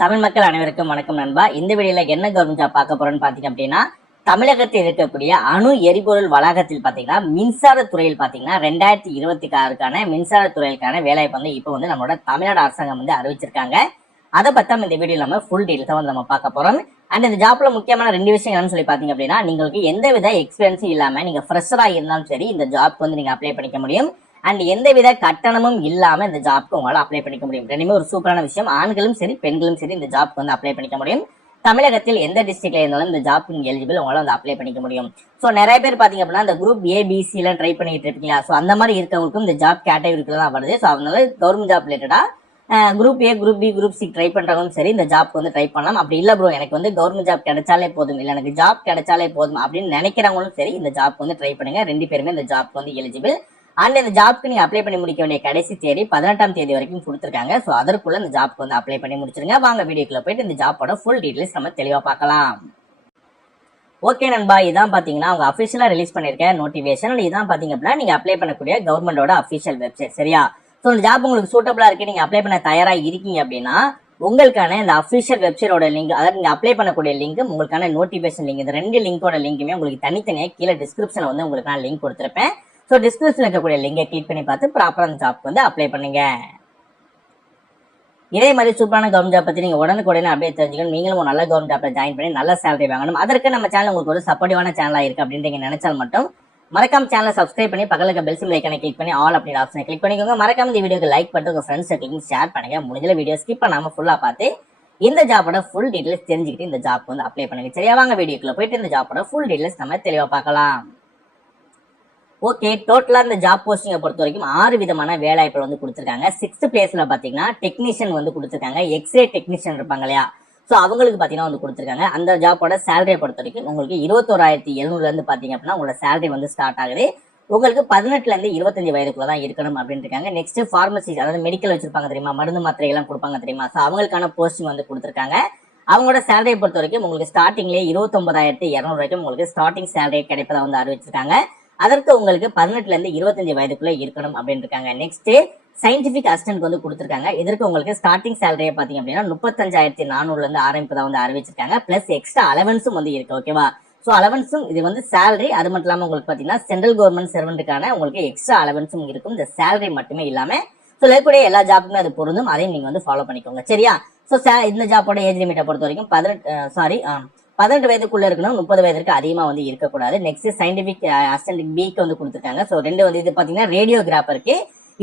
தமிழ் மக்கள் அனைவருக்கும் வணக்கம் நண்பா. இந்த வீடியோல என்ன கவர்மெண்ட் ஜாப் பார்க்க போறோம்னு பாத்தீங்க அப்படின்னா, தமிழகத்தில் இருக்கக்கூடிய அணு எரிபொருள் வளாகத்தில் பாத்தீங்கன்னா மின்சாரத்துறையில் பாத்தீங்கன்னா 2026க்கான மின்சாரத்துறைக்கான வேலைவாய்ப்பு வந்து இப்போ வந்து நம்மளோட தமிழ்நாடு அரசாங்கம் வந்து அறிவிச்சிருக்காங்க. அதை பத்தி இந்த வீடியோ நம்ம ஃபுல் டீடைல்ஸா வந்து நம்ம பார்க்க போறோம். அண்ட் இந்த ஜாப்ல முக்கியமான 2 விஷயம் என்னன்னு சொல்லி பாத்தீங்க அப்படின்னா, உங்களுக்கு எந்த வித எக்ஸ்பீரியன்ஸும் இல்லாம நீங்க ஃப்ரெஷரா இருந்தாலும் சரி இந்த ஜாப்க்கு வந்து நீங்க அப்ளை பண்ணிக்க முடியும். அண்ட் எந்தவித கட்டணமும் இல்லாம இந்த ஜாப்க்கு உங்களால அப்ளை பண்ணிக்க முடியும். ரெண்டுமே ஒரு சூப்பரான விஷயம். ஆண்களும் சரி பெண்களும் சரி இந்த ஜாப்க்கு வந்து அப்ளை பண்ணிக்க முடியும். தமிழகத்தில் எந்த டிஸ்ட்ரிக்ட்ல இருந்தாலும் இந்த ஜாப்க்கு எலிஜிபிள் உங்களால வந்து அப்ளை பண்ணிக்க முடியும். சோ நிறைய பேர் பாத்தீங்க அப்படின்னா இந்த குரூப் ABC எல்லாம் ட்ரை பண்ணிட்டு இருக்கீங்களா? சோ அந்த மாதிரி இருக்கவங்களுக்கும் இந்த ஜாப் கேட்டகரிக்குள்ள தான் வருது. சோ அதனால கவர்மெண்ட் ஜாப் ரிலேட்டடா group A, group B, group C try பண்றவங்களும் சரி இந்த ஜாப்க்கு வந்து ட்ரை பண்ணலாம். அப்படி இல்ல ப்ரோ எனக்கு வந்து கவர்மெண்ட் ஜாப் கிடைச்சாலே போதும், இல்ல எனக்கு ஜாப் கிடைச்சாலே போதும் அப்படின்னு நினைக்கிறவங்களும் சரி இந்த ஜாப்க்கு வந்து ட்ரை பண்ணுங்க. 2 பேருமே இந்த ஜாப்க்கு வந்து எலிஜிபிள். அண்ட் இந்த ஜாப்க்கு நீங்க அப்ளை பண்ணி முடிக்க வேண்டிய கடைசி தேதி 18ஆம் தேதி வரைக்கும் கொடுத்துருக்காங்க. சோ அதற்குள்ள இந்த ஜாப்க்கு வந்து அப்ளை பண்ணி முடிச்சிருங்க. வாங்க வீடியோக்குள்ள போயிட்டு இந்த ஜாப்போட ஃபுல் டீடைல்ஸ் நம்ம தெளிவா பார்க்கலாம். ஓகே நண்பா, இதான் பாத்தீங்கன்னா அவங்க அபிஷியலா ரிலீஸ் பண்ணிருக்க நோட்டிபிகேஷன். இதான் பாத்தீங்க அப்படின்னா நீங்க அப்ளை பண்ணக்கூடிய கவர்மெண்டோட அபிஷியல் வெப்சைட். சரியா? சோ இந்த ஜாப் உங்களுக்கு சூட்டபிளா இருக்கு, நீங்க அப்ளை பண்ண தயாரா இருக்கீங்க அப்படின்னா உங்களுக்கான இந்த அபிஷியல் வெப்சைட்டோட லிங்க், அதாவது நீங்க அப்ளை பண்ணக்கூடிய லிங்க், உங்களுக்கான நோட்டிபிகேஷன் லிங்க், இந்த 2 லிங்கோட லிங்க்குமே உங்களுக்கு தனித்தனியா கீழே டிஸ்கிரிப்ஷன்ல வந்து உங்களுக்கு நான் லிங்க் கொடுத்துருப்பேன். ஸோ டிஸ்கிரிப்ஷன்ல இருக்கக்கூடிய லிங்கை கிளிக் பண்ணி பார்த்து ப்ராப்பராக அந்த ஜாப்க்கு வந்து அப்ளை பண்ணுங்க. இதே மாதிரி சூப்பரான கவர்மெண்ட் ஜாப் பத்தி நீங்க உடனுக்குடனே அப்படியே தெரிஞ்சுக்கணும், நீங்களும் ஒரு நல்ல கவர்மெண்ட் ஜாப்ல ஜாயின் பண்ணி நல்ல சேலரி வாங்கணும். அதற்கு நம்ம சேனல் உங்களுக்கு ஒரு சப்போர்ட்டிவான சேனலா இருக்கு அப்படின்னு நீங்க நினைச்சால் மட்டும் மறக்காம சேனலை சப்ஸ்கிரைப் பண்ணி பக்கத்துல இருக்க பெல் சிம்பிள் ஐகானை கிளிக் பண்ணி ஆல் அப்படிங்கிற ஆப்ஷனை கிளிக் பண்ணிக்கோங்க. மறக்காம இந்த வீடியோக்கு லைக் பண்ணிட்டு உங்க ஃப்ரெண்ட்ஸ் ஷேர் பண்ணுங்க. முடிஞ்ச வீடியோ ஸ்கிப் பண்ணாம ஃபுல்லா பார்த்து இந்த ஜாப்போட ஃபுல் டீடைல்ஸ் தெரிஞ்சுக்கிட்டு இந்த ஜாப்க்கு வந்து அப்ளை பண்ணுங்க. சரியா? வாங்க வீடியோக்குள்ள போயிட்டு இந்த ஜாப்போட ஃபுல் டீடைல்ஸ் நம்ம தெளிவா பார்க்கலாம். ஓகே, டோட்டலா இந்த ஜாப் போஸ்டிங்கை பொறுத்த வரைக்கும் 6 விதமான வேலைவாய்ப்பு வந்து கொடுத்துருக்காங்க. 6th பிளேஸ்ல பாத்தீங்கன்னா டெக்னீஷியன் வந்து கொடுத்துருக்காங்க. எக்ஸ்ரே டெக்னீஷியன் இருப்பாங்க இல்லையா? சோ அவங்களுக்கு பாத்தீங்கன்னா வந்து கொடுத்துருக்காங்க. அந்த ஜாப்போட சேலரியை பொறுத்த வரைக்கும் உங்களுக்கு 21,700 இருந்து பாத்தீங்க அப்படின்னா உங்களோட சேலரி வந்து ஸ்டார்ட் ஆகுது. உங்களுக்கு 18ல இருந்து 25 வயதுக்குள்ள தான் இருக்கணும் அப்படின்னு இருக்காங்க. நெக்ஸ்ட் பார்மசி, அதாவது மெடிக்கல் வச்சிருப்பாங்க தெரியுமா, மருந்து மாத்திரை எல்லாம் கொடுப்பாங்க தெரியுமா, சோ அவங்களுக்கான போஸ்டிங் வந்து கொடுத்துருக்காங்க. அவங்களோட சேலரியை பொறுத்த வரைக்கும் உங்களுக்கு ஸ்டார்டிங்லேயே 29,200 வரைக்கும் உங்களுக்கு ஸ்டார்டிங் சேலரி கிடைப்பதா வந்து அறிவிச்சிருக்காங்க. அதற்கு உங்களுக்கு 18ல இருந்து 25 வயதுக்குள்ள இருக்கணும் அப்படின்னு இருக்காங்க. நெக்ஸ்ட் சயின்டிபிக் அசிஸ்டன்ட் வந்து கொடுத்துருக்காங்க. இதற்கு உங்களுக்கு ஸ்டார்டிங் சேலரியை பாத்தீங்க அப்படின்னா 35,400 இருந்து ஆரம்பிப்பதா வந்து அறிவிச்சிருக்காங்க. பிளஸ் எக்ஸ்ட்ரா அலவன்ஸும் வந்து இருக்கு. ஓகேவா? சோ அலவன்ஸும் இது வந்து சேலரி, அது மட்டும் இல்லாம உங்களுக்கு பாத்தீங்கன்னா சென்ட்ரல் கவர்மெண்ட் சர்வெண்ட்டுக்கான உங்களுக்கு எக்ஸ்ட்ரா அலவன்ஸும் இருக்கும். இந்த சேலரி மட்டுமே இல்லாம சோ இருக்கக்கூடிய எல்லா ஜாப்புமே அது பொருந்தும். அதையும் நீங்க வந்து ஃபாலோ பண்ணிக்கோங்க. சரியா? சோ இந்த ஜாப்போட ஏஜ் லிமிட்டை பொறுத்த வரைக்கும் 18 வயதுக்குள்ள இருக்கணும், 30 வயதுக்கு அதிகமா வந்து இருக்கக்கூடாது. நெக்ஸ்ட் சயின்டிபிக் அசிஸ்டன்ட் பிக்கு வந்து கொடுத்துருக்காங்க. சோ 2 வந்து இது பாத்தீங்கன்னா ரேடியோகிராஃபருக்கு,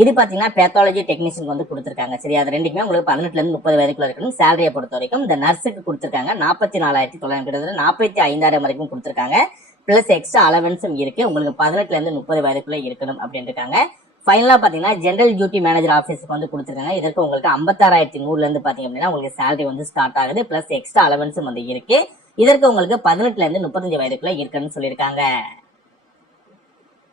இது பாத்தீங்கன்னா பேத்தாலஜி டெக்னீஷியன் வந்து கொடுத்துருக்காங்க. சரியா? அது ரெண்டுக்குமே உங்களுக்கு 18ல இருந்து 30 வயதுக்குள்ள இருக்கணும். சேலரியை பொறுத்த வரைக்கும் இந்த நர்ஸுக்கு கொடுத்துருக்காங்க 44,900, 45,000 வரைக்கும் கொடுத்துருக்காங்க. பிளஸ் எக்ஸ்ட்ரா அலவன்ஸும் இருக்கு. உங்களுக்கு 18ல இருந்து 30 வயதுக்குள்ள இருக்கணும் அப்படின்னு இருக்காங்க. ஃபைனலா பாத்தீங்கன்னா ஜெனரல் டியூட்டி மேனேஜர் ஆபீஸ்க்கு வந்து கொடுத்துருக்காங்க. இதற்கு உங்களுக்கு 56,100 இருந்து பாத்தீங்க அப்படின்னா உங்களுக்கு சேலரி வந்து ஸ்டார்ட் ஆகுது. பிளஸ் எக்ஸ்ட்ரா அலவன்ஸும் வந்து இருக்கு. இதற்கு உங்களுக்கு 18ல இருந்து 35 வயதுக்குள்ள இருக்குன்னு சொல்லியிருக்காங்க.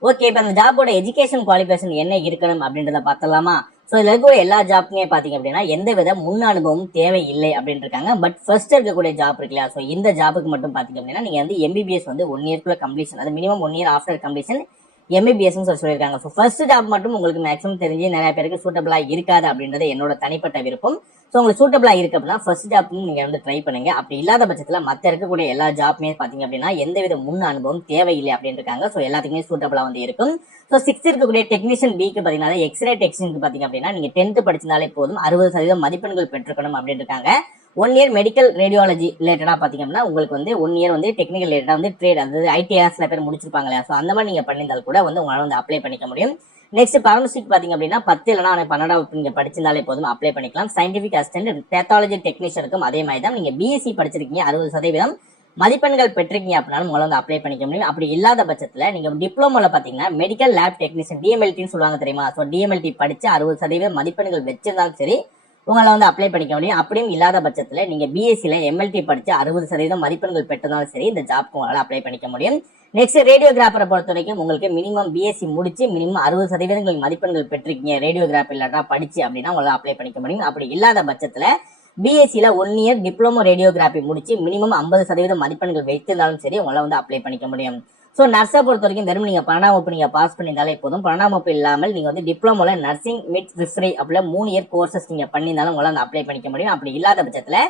ஓகே, இப்ப அந்த ஜாபோட எஜுகேஷன் குவாலிஃபிகேஷன் என்ன இருக்கணும் அப்படின்றத பார்த்தலாமா? சோ இதுல இருக்கக்கூடிய எல்லா ஜாப்புமே பாத்தீங்க அப்படின்னா எந்த வித முன் அனுபவமும் தேவை இல்லை அப்படின்னு இருக்காங்க. பட் ஃபர்ஸ்ட் இருக்கக்கூடிய ஜாப் இருக்கு இல்லையா? சோ இந்த ஜாப்புக்கு மட்டும் பாத்தீங்க அப்படின்னா நீங்க வந்து MBBS வந்து 1 இயர்க்குள்ள கம்ப்ளீஷன், அது minimum 1 year after completion MBBS சொல்லியிருக்காங்க. ஸோ ஃபர்ஸ்ட் ஜாப் மட்டும் உங்களுக்கு மேக்ஸிமம் தெரிஞ்சு நிறைய பேருக்கு சூட்டபிளா இருக்காது அப்படின்றது என்னோட தனிப்பட்ட விருப்பம். ஸோ உங்களுக்கு சூட்டபிளா இருக்கு அப்படின்னா ஃபர்ஸ்ட் ஜாப் நீங்க வந்து ட்ரை பண்ணுங்க. அப்படி இல்லாத பட்சத்துல மற்ற இருக்கக்கூடிய எல்லா ஜாப்புமே பாத்தீங்க அப்படின்னா எந்தவித முன் அனுபவம் தேவையில்லை அப்படின்னு இருக்காங்க. ஸோ எல்லாத்துக்குமே சூட்டபிளா வந்து இருக்கும். ஸோ 6th இருக்கக்கூடிய டெக்னீஷியன் பிக்கு பாத்தீங்கன்னா எக்ஸ்ரே டெக்னீஷியனுக்கு பாத்தீங்க அப்படின்னா நீங்க 10th படிச்சிருந்தாலே போதும், 60% மதிப்பெண்கள் பெற்றுக்கணும் அப்படின்னு இருக்காங்க. 1 இயர் மெடிக்கல் ரேடியாலஜி ரிலேட்டடா பாத்தீங்க அப்படின்னா உங்களுக்கு வந்து 1 இயர் வந்து டெக்னிக்கல் ரிலேட்டடா வந்து ட்ரேட், அதாவது ITR சில பேர் முடிச்சிருப்பாங்க இல்லையா? சோ அந்த மாதிரி நீங்க பண்ணியிருந்தால் கூட வந்து உங்களால வந்து அப்ளை பண்ணிக்க முடியும். நெக்ஸ்ட் பார்மசிக்கு பாத்தீங்க அப்படின்னா 10 இல்லைன்னா 12வது நீங்க படிச்சிருந்தாலே போதும், அப்ளை பண்ணிக்கலாம். சயின்டிபிக் அசிஸ்டன்ட் பேத்தாலஜி டெக்னீஷியனுக்கும் அதே மாதிரி தான். நீங்க BSc படிச்சிருக்கீங்க, 60% மதிப்பெண்கள் பெற்றிருக்கீங்க அப்படின்னாலும் உங்களால வந்து அப்ளை பண்ணிக்க முடியும். அப்படி இல்லாத பட்சத்துல நீங்க டிப்ளமோல பாத்தீங்கன்னா மெடிக்கல் லேப் டெக்னீஷியன் DMLT சொல்லுவாங்க தெரியுமா? சோ DMLT படிச்சு 60% மதிப்பெண்கள் வச்சிருந்தாலும் சரி உங்களால வந்து அப்ளை பண்ணிக்க முடியும். அப்படியும் இல்லாத பட்சத்துல நீங்க BScல MLT படிச்சு 60% மதிப்பெண்கள் பெற்றதாலும் சரி இந்த ஜாப்க்கு உங்களால அப்ளை பண்ணிக்க முடியும். நெக்ஸ்ட் ரேடியோகிராஃபரை பொறுத்த வரைக்கும் உங்களுக்கு மினிமம் BSc முடிச்சு மினிமம் 60% மதிப்பெண்கள் பெற்றிருக்கீங்க ரேடியோகிராஃபி இல்லாட்டா படிச்சு அப்படின்னா உங்களால அப்ளை பண்ணிக்க முடியும். அப்படி இல்லாத பட்சத்துல BScல 1 இயர் டிப்ளமோ ரேடியோகிராஃபி முடிச்சு மினிமம் 50% மதிப்பெண்கள் வைத்திருந்தாலும் சரி உங்களால வந்து அப்ளை பண்ணிக்க முடியும். ஸோ நர்ஸை பொறுத்த வரைக்கும் வெறும் நீங்க 12ஆம் வகுப்பு நீங்க பாஸ் பண்ணியிருந்தாலே போதும். 12ஆம் வகுப்பு இல்லாமல் நீங்க வந்து டிப்ளமோல நர்சிங் மிட் விஃப்ரி அப்படில 3 இயர் கோர்சஸ் நீங்க பண்ணியிருந்தாலும் உங்களால வந்து அப்ளை பண்ணிக்க முடியும். அப்படி இல்லாத பட்சத்துல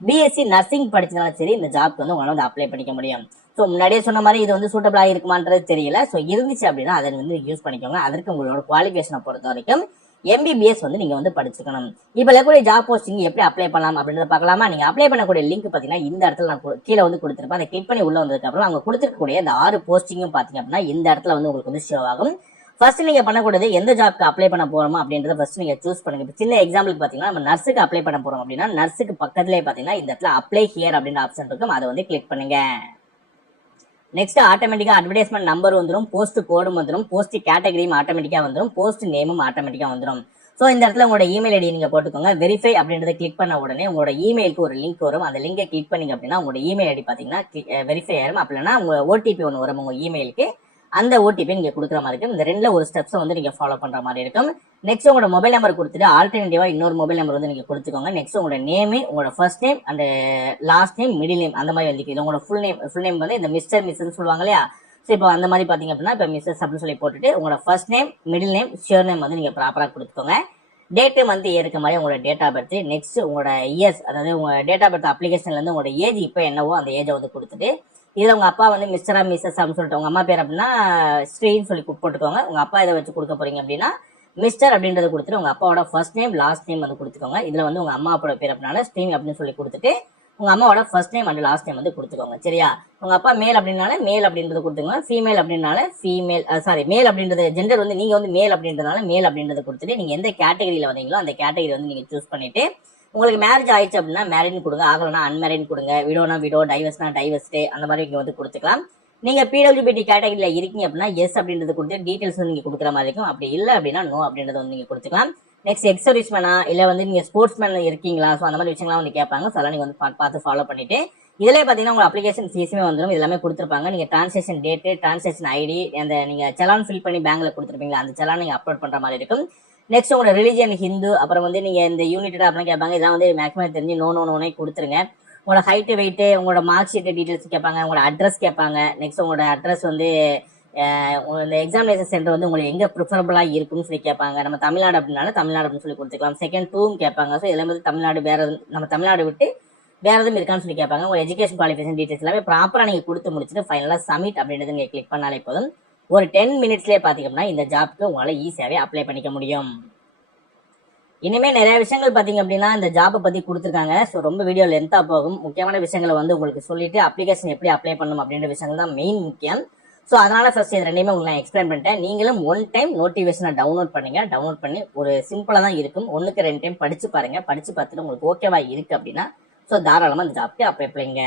பிஎஸ்சி நர்சிங் படிச்சதாலும் சரி இந்த ஜாப்க்கு வந்து உங்களால வந்து அப்ளை பண்ணிக்க முடியும். ஸோ முன்னாடியே சொன்ன மாதிரி இது வந்து சூட்டபிளா இருக்குமான்றது தெரியல. ஸோ இருந்துச்சு அப்படின்னா அதை வந்து யூஸ் பண்ணிக்கோங்க. அதற்கு உங்களோட குவாலிஃபிகேஷனை பொறுத்த வரைக்கும் MBBS வந்து நீங்க வந்து படிச்சுக்கணும். இப்ப இருக்கக்கூடிய ஜாப் போஸ்டிங் எப்படி அப்ளை பண்ணலாம் அப்படின்றத பார்க்கலாமா? நீங்க அப்ளை பண்ணக்கூடிய லிங்க் பாத்தீங்கன்னா இந்த இடத்துல நான் கீழே வந்து கொடுத்துருப்பேன். அதை கிளிக் பண்ணி உள்ள வந்ததுக்கு அப்புறம் அவங்க கொடுத்துருக்கக்கூடிய இந்த 6 போஸ்டிங்கும் பாத்தீங்க அப்படின்னா இந்த இடத்துல வந்து உங்களுக்கு வந்து ஷோ ஆகும். ஃபர்ஸ்ட் நீங்க பண்ணக்கூடியது எந்த ஜாப்க்கு அப்ளை பண்ண போறோமா அப்படின்றத ஃபர்ஸ்ட் நீங்க சூஸ் பண்ணுங்க. இப்போ சின்ன எக்ஸாம்பிளுக்கு பாத்தீங்கன்னா நம்ம நர்ஸுக்கு அப்ளை பண்ண போறோம் அப்படின்னா நர்ஸுக்கு பக்கத்துலேயே பாத்தீங்கன்னா இந்த இடத்துல அப்ளை ஹியர் அப்படின்ற ஆப்ஷன் இருக்கும். அதை வந்து கிளிக் பண்ணுங்க. நெக்ஸ்ட் ஆட்டோமேட்டிக்கா அட்வர்டைஸ்மெண்ட் நம்பர் வந்துடும், போஸ்ட் கோடும் வந்துடும், போஸ்ட் கேட்டகரியும் ஆட்டோமேட்டிக்கா வந்துடும், போஸ்ட் நேமும் ஆட்டோமேட்டிக்கா வந்துடும். ஸோ இந்த இடத்துல உங்களோட இமெயில் ஐடி நீங்க போட்டுக்கோங்க. வெரிஃபை அப்படின்றத கிளிக் பண்ண உடனே உங்களோட இமெயிலுக்கு ஒரு லிங்க் வரும். அந்த லிங்கை கிளிக் பண்ணீங்க அப்படின்னா உங்களோட இமெயில் ஐடி பாத்தீங்கன்னா வெரிஃபை ஆயிரும். அப்படின்னா உங்க ஓடிபி ஒன்று வரும் உங்க இமெயிலுக்கு. அந்த ஓடிபி நீங்க கொடுக்குற மாதிரி இருக்கும். இந்த ரெண்டுல ஒரு ஸ்டெப்ஸ் வந்து நீங்க ஃபாலோ பண்ற மாதிரி இருக்கும். நெக்ஸ்ட் உங்களோட மொபைல் நம்பர் கொடுத்துட்டு ஆல்டர்னேட்டிவா இன்னொரு மொபைல் நம்பர் வந்து நீங்க கொடுத்துக்கோங்க. நெக்ஸ்ட் உங்களோட நேம், உங்களோட first name and last name, middle name அந்த மாதிரி எழுதிக்கலாம். உங்களோட ஃபுல் நேம் வந்து இந்த மிஸ்டர் மிஸ்ன்னு சொல்லுவாங்க இல்லையா? ஸோ இப்போ அந்த மாதிரி பாத்தீங்க அப்படின்னா இப்போ மிஸ்ஸஸ் அப்படின்னு சொல்லி போட்டுட்டு உங்களோட first name, middle name, shear name வந்து நீங்க ப்ராப்பரா கொடுத்துக்கோங்க. டேட்டு மந்த் இருக்க மாதிரி உங்களோட டேட் ஆஃப் பர்த், நெக்ஸ்ட் உங்களோட இயர்ஸ், அதாவது உங்க டேட் ஆஃப் பர்த் அப்ளிகேஷன்ல இருந்து உங்களோட ஏஜ் இப்போ என்னவோ அந்த ஏஜை வந்து கொடுத்துட்டு இதுல உங்க அப்பா வந்து மிஸ்டரா மிஸ்ஸஸ் அப்படின்னு சொல்லிட்டு உங்க அம்மா பேர் அப்படின்னா ஸ்ரீன்னு சொல்லி போட்டுக்கோங்க. உங்க அப்பா இதை வச்சு கொடுக்க போறீங்க அப்படின்னா மிஸ்டர் அப்படின்றத கொடுத்துட்டு உங்க அப்பாவோட ஃபர்ஸ்ட் நேம் லாஸ்ட் நேம் வந்து கொடுத்துக்கோங்க. இதுல வந்து உங்க அம்மா அப்பாவோட பேர் அப்படின்னா ஸ்ரீ அப்படின்னு சொல்லி கொடுத்துட்டு உங்க அம்மாவோட first name and last name வந்து கொடுத்துக்கோங்க. சரியா? உங்க அப்பா மேல் அப்படின்னால மேல் அப்படின்றது கொடுத்துக்கோங்க. ஃபீமேல் அப்படின்னால ஃபீமேல், சாரி மேல் அப்படின்றது ஜெண்டர் வந்து நீங்க வந்து மேல் அப்படின்றதுனால மேல் அப்படின்றத கொடுத்துட்டு நீங்க எந்த கேட்டகரியில வந்தீங்களோ அந்த கேட்டகரி வந்து நீங்க சூஸ் பண்ணிட்டு உங்களுக்கு மேரேஜ் ஆயிடுச்சு அப்படின்னா மேரிட்னு கொடுங்க, ஆகலனா அன்மேரிட் கொடுங்க, விடோனா விடோ, டைவர்ஸ்னா டைவர்ஸ்டே அந்த மாதிரி இங்க வந்து கொடுத்துக்கலாம். நீங்க பிடபிள்யூபிடி கேட்டகரியில இருக்கீங்க அப்படின்னா எஸ் அப்படின்றது கொடுத்து டீடைல்ஸ் வந்து நீங்க கொடுக்குற மாதிரி இருக்கும். அப்படி இல்லை அப்படின்னா நோ அப்படின்றத வந்து நீங்க கொடுத்துக்கலாம். நெக்ஸ்ட் எக்ஸர்வீஸ்மேனா இல்ல வந்து நீங்க ஸ்போர்ட்ஸ் மேன் இருக்கீங்களா? ஸோ அந்த மாதிரி விஷயங்கள்லாம் வந்து கேட்பாங்க. ஸோ அதெல்லாம் நீங்க வந்து பார்த்து ஃபாலோ பண்ணிட்டு இதுல பாத்தீங்கன்னா உங்க அப்ளிகேஷன் ஃபீஸுமே வந்துடும். எல்லாமே கொடுத்துருப்பாங்க. நீங்க டிரான்சாக்ஷன் டேட்டு, டிரான்சாக்ஷன் ஐடி, அந்த நீங்க செலான் ஃபில் பண்ணி பேங்க்ல கொடுத்துருப்பீங்களா அந்த செலான் நீங்க அப்லோட் பண்ற மாதிரி இருக்கும். நெக்ஸ்ட் உங்களோட ரிலிஜியன் ஹிந்து, அப்புறம் வந்து நீங்க இந்த யூனிட்டட் அப்படின்னு கேட்பாங்க. இதெல்லாம் வந்து மேக்ஸிமம் தெரிஞ்சு நோனே கொடுத்துருங்க. உங்களோட ஹைட், வெயிட், உங்களோட மார்க் ஷீட் டீடைல்ஸ் கேட்பாங்க, உங்களோட அட்ரஸ் கேட்பாங்க. நெக்ஸ்ட் உங்களோட அட்ரஸ் வந்து இந்த எக்ஸாமினேஷன் சென்டர் வந்து உங்களுக்கு எங்க ப்ரிஃபரபிளா இருக்குன்னு சொல்லி கேட்பாங்க. நம்ம தமிழ்நாடு அப்படின்னால தமிழ்நாடு அப்படின்னு சொல்லி கொடுத்துக்கலாம். செகண்ட் டூம் கேட்பாங்க. ஸோ எல்லாமே வந்து தமிழ்நாடு வேற நம்ம தமிழ்நாடு விட்டு வேற எதுவும் இருக்கான்னு சொல்லி கேட்பாங்க. உங்க எஜுகேஷன் குவாலிஃபிகேஷன் டீடைல்ஸ் எல்லாமே ப்ராப்பரா நீங்க கொடுத்து முடிச்சுட்டு ஃபைனலா சப்மிட் அப்படின்றத நீங்க கிளிக் பண்ணாலே போதும். ஒரு 10 மினிட்ஸ்லேயே பாத்தீங்கன்னா இந்த ஜாப்க்கு உங்களால ஈஸியாவே அப்ளை பண்ணிக்க முடியும். இனிமே நிறைய விஷயங்கள் பாத்தீங்க அப்படின்னா இந்த ஜாப்பை பத்தி கொடுத்துருக்காங்க. ஸோ ரொம்ப வீடியோ லென்த்தா போகும். முக்கியமான விஷயங்களை வந்து உங்களுக்கு சொல்லிட்டு அப்ளிகேஷன் எப்படி அப்ளை பண்ணணும் அப்படின்ற விஷயங்கள் தான் மெயின் முக்கியம். ஸோ அதனால ஃபர்ஸ்ட் இது ரெண்டையுமே உங்களுக்கு நான் எக்ஸ்பிளைன் பண்ணிட்டேன். நீங்களும் ஒன் டைம் நோட்டிஃபிகேஷனை டவுன்லோட் பண்ணுங்க. டவுன்லோட் பண்ணி ஒரு சிம்பிளா தான் இருக்கும். 1க்கு 2 டைம் படிச்சு பாருங்க. படிச்சு பார்த்துட்டு உங்களுக்கு ஓகேவா இருக்கு அப்படின்னா ஸோ தாராளமா இந்த ஜாப்க்கு அப்ளை பண்ணுங்க.